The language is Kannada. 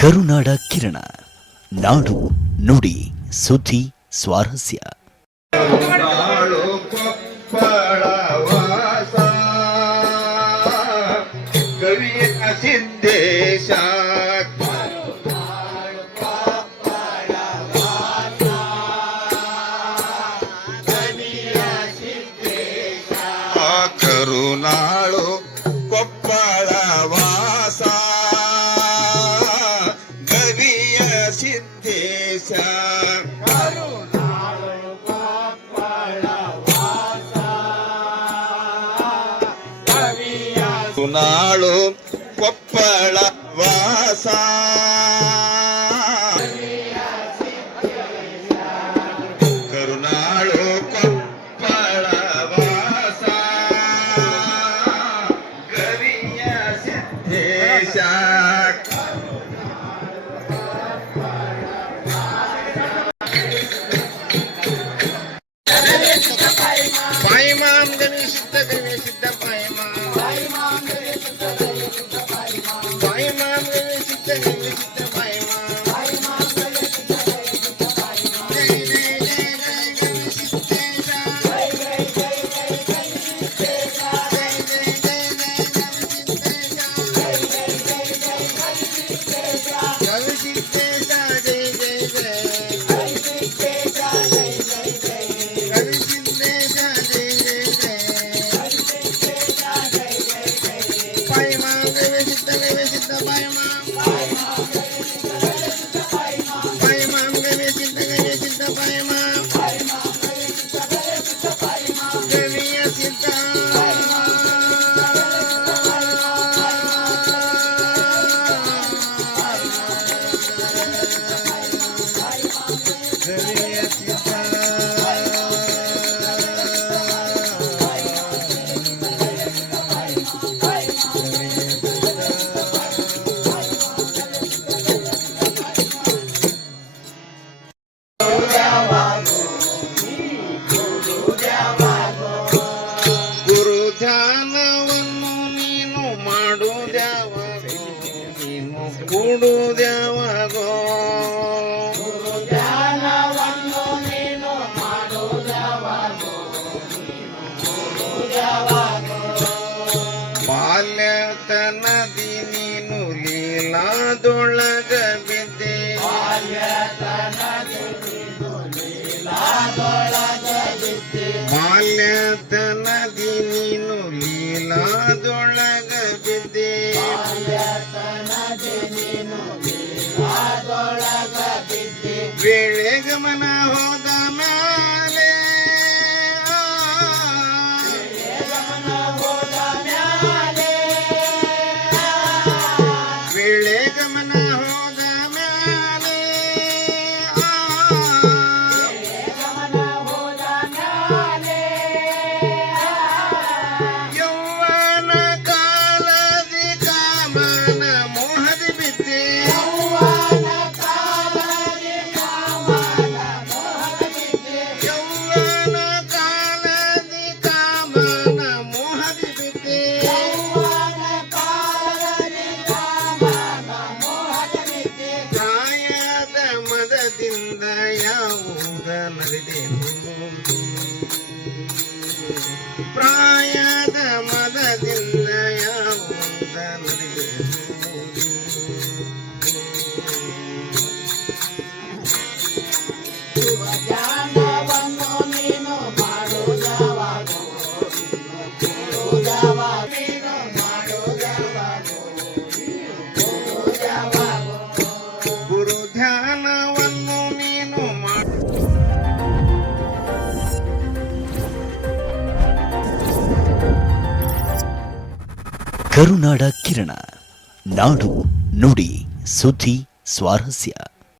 ಕರುನಾಡ ಕಿರಣ, ನಾಡು ನುಡಿ ಸುದ್ದಿ ಸ್ವಾರಸ್ಯ. ಸಿದ್ದೇಶ ಕರುನಾಳು ಕೊಪ್ಪಳ ವಾಸ ಗವಿಯ ಸಿದ್ದೇಶ ಕರುನಾಳು ಕೊಪ್ಪಳ ವಾಸ ಕರುನಾಳು ಕೊಪ್ಪಳ ವಾಸ ಗವಿಯ ಸಿದ್ದೇಶ ಪಾಯಿಮಾಂ ಗವಿ ಸಿದ್ಧ ಪಾಯಿಮಾಂ ಪಾಯಿಮಾಂ ಗವಿ ಸಿದ್ಧ ಪಾಯಿಮಾಂ ಕೂಡುದ್ಯಾವಾಗೋ ಧ್ಯಾನವನ್ನು ನೀನು ಮಾಡುವುದ್ಯಾವಾಗೋ ಬಾಲ್ಯತನದಿ ನೀನು ಲೀಲಾದೊಳಗ ಬಿದ್ದೆ ಬಾಲ್ಯತನದಿ ನೀನು ಲೀಲಾದೊಳಗ ಬಿದ್ದೆ ವೇಳೆ ಗಮನ ಹೋದ ಮ್ಯಾಲೆ ವೇಳೆ ಗಮನ ಹೋದ ಮ್ಯಾಲೆ ಯೌವನ ಕಾಲದಿ ಕಾಮನ ಮೋಹದಿ ಬಿದ್ದೆ ಪ್ರಾಯದ ಮದದಿಂದ ಯಾವುದ ಧ್ಯಾನವನ್ನು ನೀನು ಮಾಡುವುದ್ಯಾವಾಗೋ ಗುರು ಧ್ಯಾನವನ್ನು ನೀನು ಕರುನಾಡ ಕಿರಣ, ನಾಡು ನುಡಿ ಸುದ್ದಿ ಸ್ವಾರಸ್ಯ.